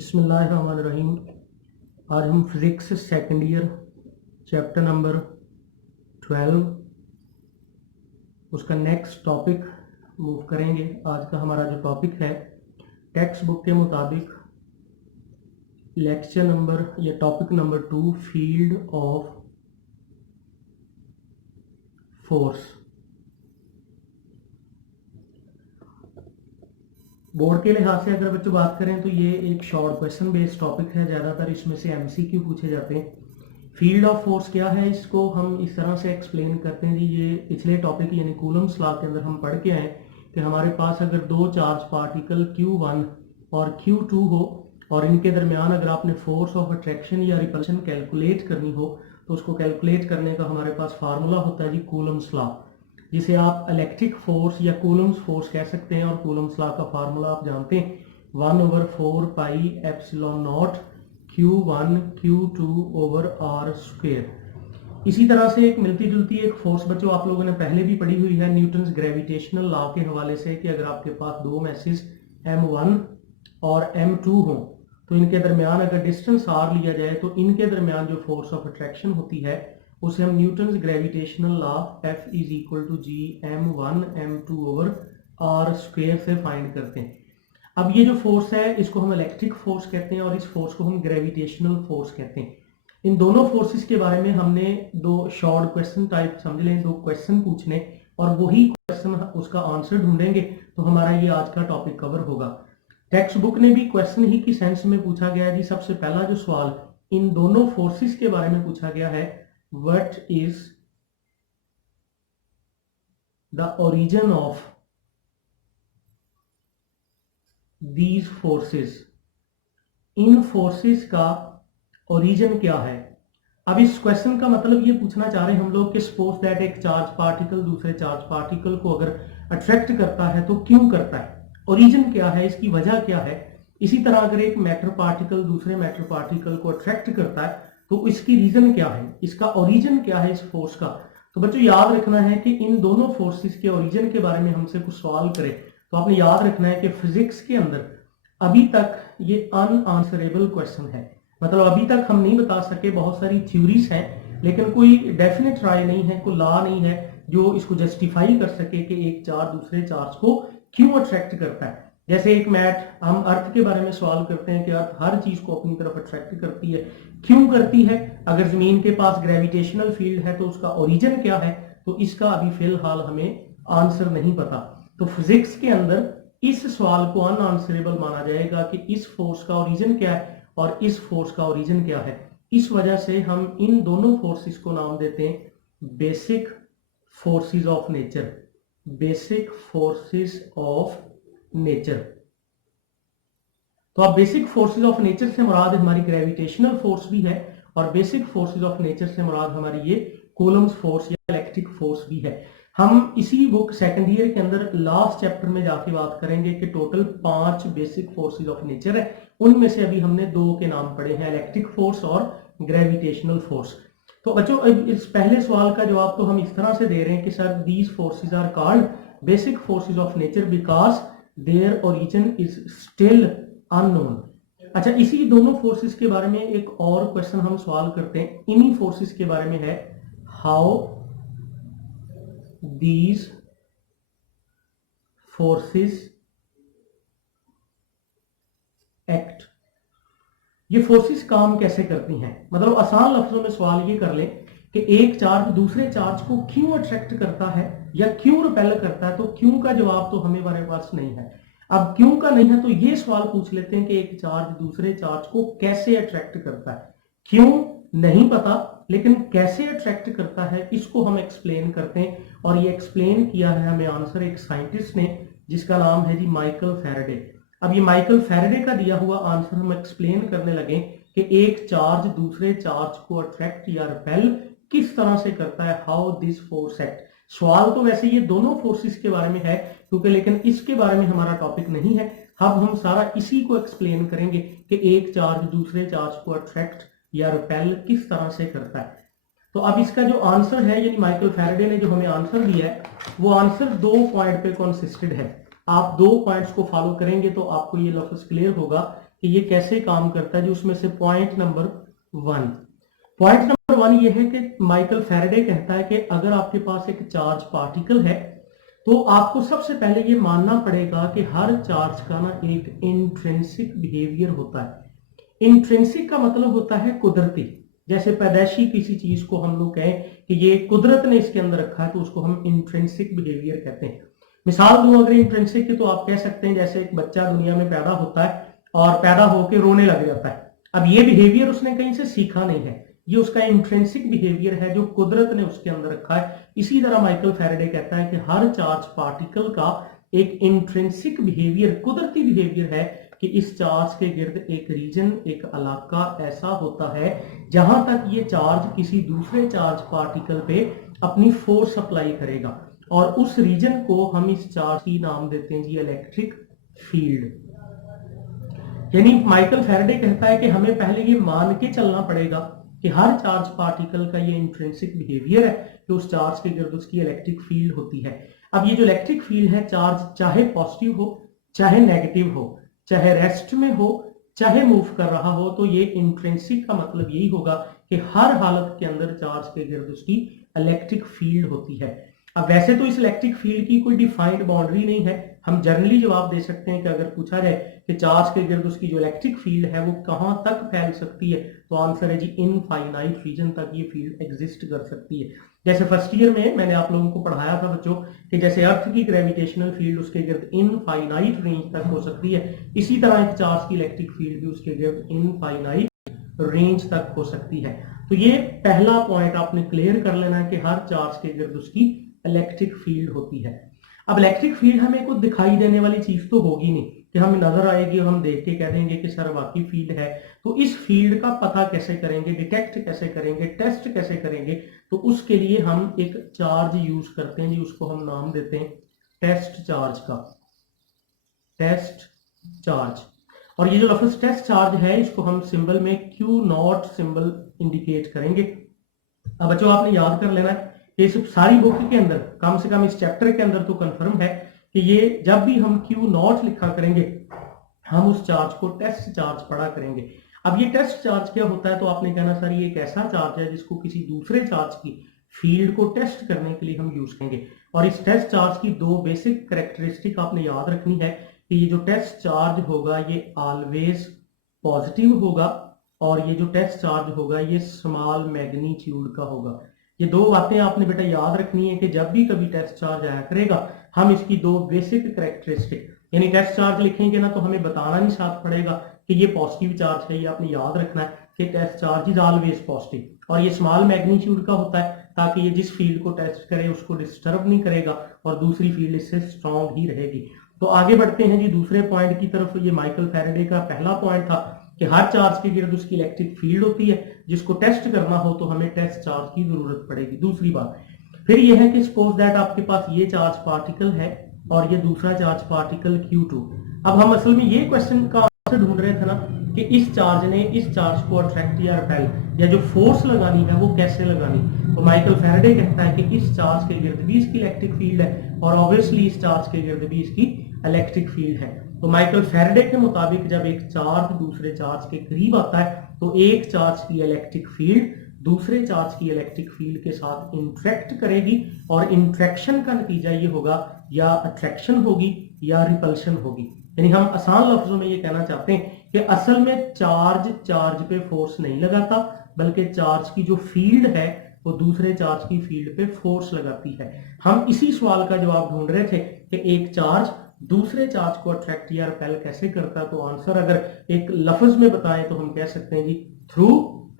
बिस्मिल्लाहिर्रहमानिर्रहीम। आज हम physics second year chapter number 12 उसका नेक्स्ट टॉपिक मूव करेंगे। आज का हमारा जो टॉपिक है टेक्स्ट बुक के मुताबिक लेक्चर नंबर या topic number 2 field of force. Board के लिहाज से अगर बच्चों बात करें तो ये एक शॉर्ट क्वेश्चन बेस्ड टॉपिक है। ज़्यादातर इसमें से एमसीक्यू पूछे जाते हैं। फील्ड ऑफ फोर्स क्या है, इसको हम इस तरह से एक्सप्लेन करते हैं जी। ये पिछले टॉपिक यानी कूलम्स लॉ के अंदर हम पढ़ के आए कि हमारे पास अगर दो चार्ज पार्टिकल Q1 और Q2 हो और इनके दरमियान अगर आपने फोर्स ऑफ अट्रैक्शन या रिपल्शन कैलकुलेट करनी हो तो उसको कैलकुलेट करने का हमारे पास फार्मूला होता है जी कूलम्स लॉ, जिसे आप इलेक्ट्रिक फोर्स या कूलम्स फोर्स कह सकते हैं। और कूलम्स लॉ का फार्मूला आप जानते हैं 1/4 pi epsilon not Q1 Q2 over R square. इसी तरह से एक मिलती जुलती एक फोर्स बच्चों आप लोगों ने पहले भी पढ़ी हुई है न्यूटन्स ग्रेविटेशनल लॉ के हवाले से कि अगर आपके पास दो मैसेज M1 और M2 हो तो इनके दरमियान अगर डिस्टेंस R लिया जाए तो इनके दरमियान जो फोर्स ऑफ अट्रैक्शन होती है उसे हम Newton's gravitational law F is equal to G M1 M2 over R square से फाइंड करते हैं। अब ये जो फोर्स है इसको हम इलेक्ट्रिक फोर्स कहते हैं और इस फोर्स को हम ग्रेविटेशनल फोर्स कहते हैं। इन दोनों फोर्सेस के बारे में हमने दो शॉर्ट क्वेश्चन टाइप समझ लें, दो क्वेश्चन पूछने और वही क्वेश्चन उसका आंसर ढूंढेंगे तो हमारा ये आज का टॉपिक कवर होगा। टेक्स्ट बुक ने भी क्वेश्चन ही की सेंस में पूछा गया है जी। सबसे पहला जो सवाल इन दोनों फोर्सेस के बारे में पूछा गया है, What is the origin of these forces? In forces का ओरिजिन क्या है। अब इस क्वेश्चन का मतलब ये पूछना चाह रहे हैं हम लोग कि सपोज दैट एक चार्ज पार्टिकल दूसरे चार्ज पार्टिकल को अगर अट्रैक्ट करता है तो क्यों करता है, ओरिजिन क्या है, इसकी वजह क्या है। इसी तरह अगर एक मैटर पार्टिकल दूसरे मैटर पार्टिकल को अट्रैक्ट करता है तो इसकी रीजन क्या है, इसका ओरिजिन क्या है इस फोर्स का। तो बच्चों याद रखना है कि इन दोनों फोर्सेस के ओरिजिन के बारे में हमसे कुछ सवाल करें तो आपने याद रखना है कि फिजिक्स के अंदर अभी तक ये अनआंसरेबल क्वेश्चन है। मतलब अभी तक हम नहीं बता सके, बहुत सारी थ्योरीज हैं लेकिन कोई डेफिनेट राय नहीं है, कोई लॉ नहीं है जो इसको जस्टिफाई कर सके कि एक चार्ज दूसरे चार्ज को क्यों अट्रैक्ट करता है। जैसे एक मैट, हम अर्थ के बारे में सवाल करते हैं कि अर्थ हर चीज को अपनी तरफ अट्रैक्ट करती है, क्यों करती है। अगर जमीन के पास ग्रेविटेशनल फील्ड है तो उसका ओरिजिन क्या है, तो इसका अभी फिलहाल हमें आंसर नहीं पता। तो फिजिक्स के अंदर इस सवाल को अनआंसरेबल माना जाएगा कि इस फोर्स का ओरिजिन क्या है और इस फोर्स का ओरिजिन क्या है। इस वजह से हम इन दोनों फोर्सेस को नाम देते हैं basic forces of nature. Basic forces of nature. तो अब बेसिक फोर्सेस ऑफ नेचर से मुराद हमारी ग्रेविटेशनल फोर्स भी है और बेसिक फोर्सेस ऑफ नेचर से मुराद हमारी ये कूलम्स फोर्स या इलेक्ट्रिक फोर्स भी है। हम इसी बुक सेकंड ईयर के अंदर लास्ट चैप्टर में जाके बात करेंगे कि total 5 basic forces of nature है, उनमें से अभी हमने 2 के नाम पढ़े हैं, इलेक्ट्रिक फोर्स और ग्रेविटेशनल फोर्स। तो बच्चों इस पहले सवाल का जवाब तो हम इस तरह से दे रहे हैं कि sir these forces are called basic forces of nature because their origin is still unknown. अच्छा, इसी दोनों फोर्सेस के बारे में एक और क्वेश्चन हम सवाल करते हैं, इन्हीं फोर्सेस के बारे में है, हाउ दीज फोर्सेस एक्ट। ये फोर्सेस काम कैसे करती हैं। मतलब आसान लफ्जों में सवाल ये कर लें कि एक चार्ज दूसरे चार्ज को क्यों अट्रैक्ट करता है या क्यों रिपेल करता है। तो क्यों का जवाब तो हमारे पास नहीं है। अब क्यों का नहीं है तो ये सवाल पूछ लेते हैं कि एक चार्ज दूसरे चार्ज को कैसे अट्रैक्ट करता है। क्यों नहीं पता, लेकिन कैसे अट्रैक्ट करता है इसको हम एक्सप्लेन करते हैं। और ये एक्सप्लेन किया है हमें आंसर एक साइंटिस्ट ने जिसका नाम है जी माइकल फैराडे। अब ये माइकल फैराडे का दिया हुआ आंसर हम एक्सप्लेन करने लगे कि एक चार्ज दूसरे चार्ज को अट्रैक्ट या रिपेल किस तरह से करता है, हाउ दिस फोर्स एक्ट। सवाल तो वैसे ये दोनों फोर्सेस के बारे में है क्योंकि, लेकिन इसके बारे में हमारा टॉपिक नहीं है। अब हम सारा इसी को एक्सप्लेन करेंगे कि एक चार्ज दूसरे चार्ज को अट्रैक्ट या रिपेल किस तरह से करता है। तो अब इसका जो आंसर है यानी माइकल फैराडे ने जो हमें आंसर दिया है वो आंसर 2 पॉइंट पे कंसिस्टेड है। आप 2 पॉइंट्स को फॉलो करेंगे तो आपको ये लफ्ज क्लियर होगा कि ये कैसे काम करता है, जो उसमें से पॉइंट नंबर 1 ये है कि माइकल फैराडे कहता है कि अगर आपके पास एक चार्ज पार्टिकल है तो आपको सबसे पहले ये मानना पड़ेगा कि हर चार्ज का ना एक इंट्रिंसिक बिहेवियर होता है। इंट्रिंसिक का मतलब होता है कुदरती, जैसे पैदाइशी किसी चीज को हम लोग कहें कि ये कुदरत ने इसके अंदर रखा है तो उसको हम इंट्रिंसिक बिहेवियर कहते हैं। मिसाल दूं अगर इंट्रिंसिक की, तो आप कह सकते हैं जैसे एक बच्चा दुनिया में पैदा होता है और पैदा होकर रोने लग जाता है। अब ये बिहेवियर उसने कहीं से सीखा नहीं है, ये उसका इंट्रिंसिक बिहेवियर है जो कुदरत ने उसके अंदर रखा है। इसी तरह माइकल फैराडे कहता है कि हर चार्ज पार्टिकल का एक इंट्रिंसिक बिहेवियर, कुदरती बिहेवियर है कि इस चार्ज के गिर्द एक रीजन, एक इलाका ऐसा होता है जहां तक ये चार्ज किसी दूसरे चार्ज पार्टिकल पे अपनी फोर्स अप्लाई करेगा, और उस रीजन को हम इस चार्ज की नाम देते हैं जी इलेक्ट्रिक फील्ड। यानी माइकल फैराडे कहता है कि हमें पहले ये मान के चलना पड़ेगा कि हर चार्ज पार्टिकल का ये इंट्रिंसिक बिहेवियर है कि उस चार्ज के गिर्द उसकी इलेक्ट्रिक फील्ड होती है। अब ये जो इलेक्ट्रिक फील्ड है, चार्ज चाहे पॉजिटिव हो चाहे नेगेटिव हो, चाहे रेस्ट में हो चाहे मूव कर रहा हो, तो ये इंट्रिंसिक का मतलब यही होगा कि हर हालत के अंदर चार्ज के गिर्द उसकी इलेक्ट्रिक फील्ड होती है। अब वैसे तो इस इलेक्ट्रिक फील्ड की कोई डिफाइंड बाउंड्री नहीं है, हम जनरली जवाब दे सकते हैं कि अगर पूछा जाए कि चार्ज के गिर्द उसकी जो इलेक्ट्रिक फील्ड है वो कहां तक फैल सकती है, तो आंसर है जी इनफाइनाइट रीजन तक ये फील्ड एग्जिस्ट कर सकती है। जैसे फर्स्ट ईयर में मैंने आप लोगों को पढ़ाया था बच्चों कि जैसे अर्थ की ग्रेविटेशनल फील्ड उसके गिर्द इनफाइनाइट रेंज तक हो सकती है, इसी तरह एक चार्ज की इलेक्ट्रिक फील्ड भी उसके गिर्द इनफाइनाइट रेंज तक हो सकती है। तो ये पहला पॉइंट आपने क्लियर कर लेना है कि हर चार्ज के गिर्द उसकी इलेक्ट्रिक फील्ड होती है। अब इलेक्ट्रिक फील्ड हमें कुछ दिखाई देने वाली चीज तो होगी नहीं कि हमें नजर आएगी और हम देख के कह देंगे कि सर वाकई फील्ड है। तो इस फील्ड का पता कैसे करेंगे, डिटेक्ट कैसे करेंगे, टेस्ट कैसे करेंगे, तो उसके लिए हम एक चार्ज यूज करते हैं जी, उसको हम नाम देते हैं टेस्ट चार्ज का, टेस्ट चार्ज। और ये जो लफ्ज टेस्ट चार्ज है इसको हम सिंबल में Q0 सिंबल इंडिकेट करेंगे। अब बच्चों आपने याद कर लेना है कि इस सारी बुक के अंदर, कम से कम इस चैप्टर के अंदर तो कंफर्म है कि ये जब भी हम Q0 लिखा करेंगे हम उस चार्ज को टेस्ट चार्ज पढ़ा करेंगे। अब ये टेस्ट चार्ज क्या होता है, तो आपने कहना सर ये एक ऐसा चार्ज है जिसको किसी दूसरे चार्ज की फील्ड को टेस्ट करने के लिए हम यूज करेंगे। और इस टेस्ट चार्ज की दो बेसिक कैरेक्टरिस्टिक आपने याद रखनी है कि ये जो टेस्ट चार्ज होगा ये ऑलवेज पॉजिटिव होगा, और ये जो टेस्ट चार्ज होगा ये स्मॉल मैग्नीट्यूड का होगा। ये दो बातें आपने बेटा याद रखनी है कि जब भी कभी टेस्ट चार्ज आया करेगा हम इसकी दो बेसिक कैरेक्टरिस्टिक, यानी टेस्ट चार्ज लिखेंगे ना तो हमें बताना नहीं साथ पड़ेगा कि ये पॉजिटिव चार्ज है, ये आपने याद रखना है कि test charge is always positive, और ये स्मॉल मैग्नीट्यूड का होता है ताकि ये जिस फील्ड को टेस्ट करे उसको डिस्टर्ब नहीं करेगा और दूसरी फील्ड इससे स्ट्रॉन्ग ही रहेगी। तो आगे बढ़ते हैं जी दूसरे पॉइंट की तरफ। ये माइकल फैराडे का पहला पॉइंट था कि हर चार्ज के गिर्द उसकी इलेक्ट्रिक फील्ड होती है, जिसको टेस्ट करना हो तो हमें टेस्ट चार्ज की जरूरत पड़ेगी। दूसरी बात फिर ये है कि सपोज दैट आपके पास ये चार्ज पार्टिकल है और ये दूसरा चार्ज पार्टिकल Q2। अब हम असल में ये क्वेश्चन का आंसर ढूंढ रहे थे ना कि इस चार्ज ने इस चार्ज को अट्रैक्ट या रिपेल, या जो फोर्स लगानी है वो कैसे लगानी। तो माइकल फैराडे कहता है कि इस चार्ज के गिर्द भी इसकी इलेक्ट्रिक फील्ड है और ऑब्वियसली इस चार्ज के गिर्द भी इसकी इलेक्ट्रिक फील्ड है। तो माइकल फैराडे के मुताबिक जब एक चार्ज दूसरे चार्ज के करीब आता है तो एक चार्ज की इलेक्ट्रिक फील्ड दूसरे चार्ज की इलेक्ट्रिक फील्ड के साथ इंटरेक्ट करेगी, और इंटरेक्शन का नतीजा ये होगा या अट्रैक्शन होगी या रिपल्शन होगी। यानी हम आसान लफ्जों में ये कहना चाहते हैं कि असल में चार्ज पे फोर्स नहीं लगाता, बल्कि चार्ज की जो फील्ड है वो दूसरे चार्ज की फील्ड पे फोर्स लगाती है। हम इसी सवाल का जवाब ढूंढ रहे थे कि एक चार्ज दूसरे चार्ज को अट्रैक्ट या रिपेल कैसे करता है। तो आंसर अगर एक लफ्ज में बताएं तो हम कह सकते हैं जी थ्रू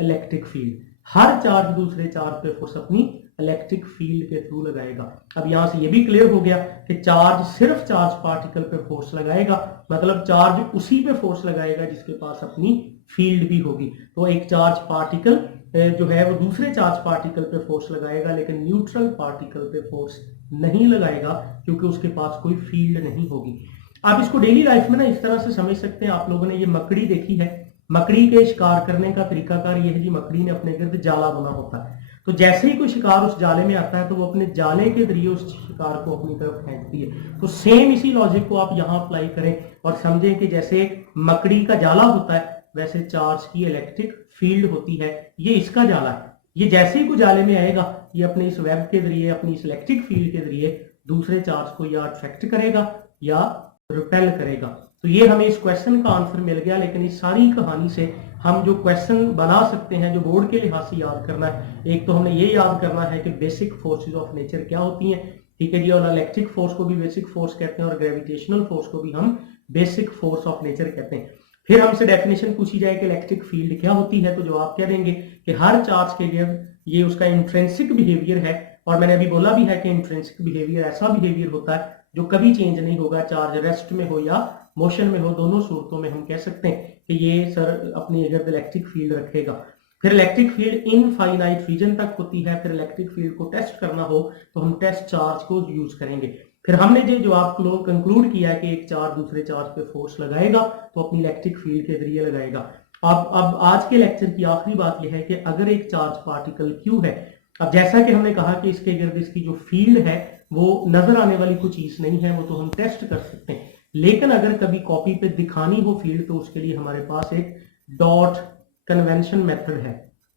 इलेक्ट्रिक फील्ड। हर चार्ज दूसरे चार्ज पे फोर्स अपनी इलेक्ट्रिक फील्ड के थ्रू लगाएगा। अब यहां से ये भी क्लियर हो गया कि चार्ज सिर्फ चार्ज पार्टिकल पे फोर्स लगाएगा, मतलब चार्ज उसी पे फोर्स लगाएगा जिसके पास अपनी फील्ड भी होगी। तो एक चार्ज पार्टिकल जो है वो दूसरे चार्ज पार्टिकल पे फोर्स लगाएगा, लेकिन न्यूट्रल पार्टिकल पे फोर्स नहीं लगाएगा क्योंकि उसके पास कोई फील्ड नहीं होगी। आप इसको डेली लाइफ में ना इस तरह से समझ सकते हैं। आप लोगों ने ये मकड़ी देखी है, मकड़ी के शिकार करने का तरीकाकार ये है जी, मकड़ी ने अपने गिर्द जाला बना होता है। तो जैसे ही कोई शिकार उस जाले में आता है तो वो अपने जाले के जरिए उस शिकार को अपनी तरफ फेंकती है। तो सेम इसी लॉजिक को आप यहाँ अप्लाई करें और समझें कि जैसे मकड़ी का जाला होता है वैसे चार्ज की इलेक्ट्रिक फील्ड होती है। ये इसका जाला है, ये जैसे ही कोई जाले में आएगा ये अपने इस वेब के जरिए, अपनी इस इलेक्ट्रिक फील्ड के जरिए दूसरे चार्ज को या अट्रैक्ट करेगा या रिपेल करेगा। तो ये हमें इस क्वेश्चन का आंसर मिल गया। लेकिन इस सारी कहानी से हम जो क्वेश्चन बना सकते हैं, जो बोर्ड के लिहाज से याद करना है, एक तो हमने ये याद करना है कि बेसिक फोर्सेस ऑफ नेचर क्या होती हैं, ठीक है जी। और इलेक्ट्रिक फोर्स को भी बेसिक फोर्स कहते हैं और ग्रेविटेशनल फोर्स को भी हम बेसिक फोर्स ऑफ नेचर कहते हैं। फिर हमसे डेफिनेशन पूछी जाए कि इलेक्ट्रिक फील्ड क्या होती है, तो जवाब क्या देंगे कि हर चार्ज के लिए ये उसका इंट्रिंसिक बिहेवियर है। और मैंने अभी बोला भी है कि इंट्रिंसिक बिहेवियर ऐसा बिहेवियर होता है जो कभी चेंज नहीं होगा, चार्ज रेस्ट में हो या मोशन में हो, दोनों सूरतों में हम कह सकते हैं कि ये सर अपनी जगह इलेक्ट्रिक फील्ड रखेगा। फिर इलेक्ट्रिक फील्ड इनफाइनाइट रीजन तक होती है। फिर इलेक्ट्रिक फील्ड को टेस्ट करना हो तो हम टेस्ट चार्ज को यूज करेंगे। फिर हमने जो जवाब कंक्लूड किया कि एक चार्ज दूसरे चार्ज पे फोर्स लगाएगा तो अपनी इलेक्ट्रिक फील्ड के जरिए लगाएगा। अब आज के लेक्चर की आखिरी बात यह है कि अगर एक चार्ज पार्टिकल क्यू है, अब जैसा कि हमने कहा कि इसके गिर्द इसकी जो फील्ड है वो नजर आने वाली कोई चीज नहीं है, वो तो हम टेस्ट कर सकते हैं। लेकिन अगर कभी कॉपी पे दिखानी हो फील्ड तो उसके लिए हमारे पास एक डॉट कन्वेंशन मेथड है।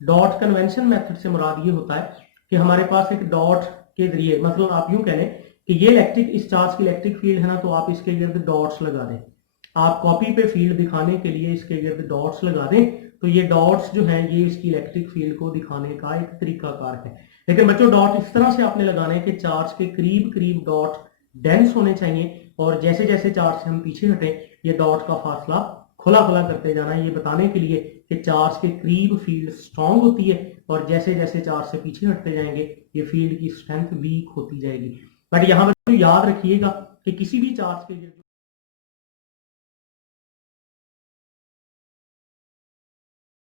डॉट कन्वेंशन मेथड से मुराद ये होता है कि हमारे पास एक डॉट के जरिए, मतलब आप यूं कह लें कि ये इलेक्ट्रिक, इस चार्ज की इलेक्ट्रिक फील्ड है ना, तो आप इसके गिर्द डॉट्स लगा दें। आप कॉपी पे फील्ड दिखाने के लिए इसके गिर्द डॉट्स लगा दें, तो ये डॉट्स जो है ये इसकी इलेक्ट्रिक फील्ड को दिखाने का एक तरीकाकार है। लेकिन बच्चों डॉट इस तरह से आपने लगाने हैं कि चार्ज के करीब करीब डॉट डेंस होने चाहिए, और जैसे जैसे चार्ज से हम पीछे हटे ये डॉट का फासला खुला खुला करते जाना है, ये बताने के लिए कि चार्ज के करीब फील्ड स्ट्रांग होती है और जैसे जैसे चार्ज से पीछे हटते जाएंगे ये फील्ड की स्ट्रेंथ वीक होती जाएगी। बट यहाँ पर याद रखिएगा कि किसी भी चार्ज के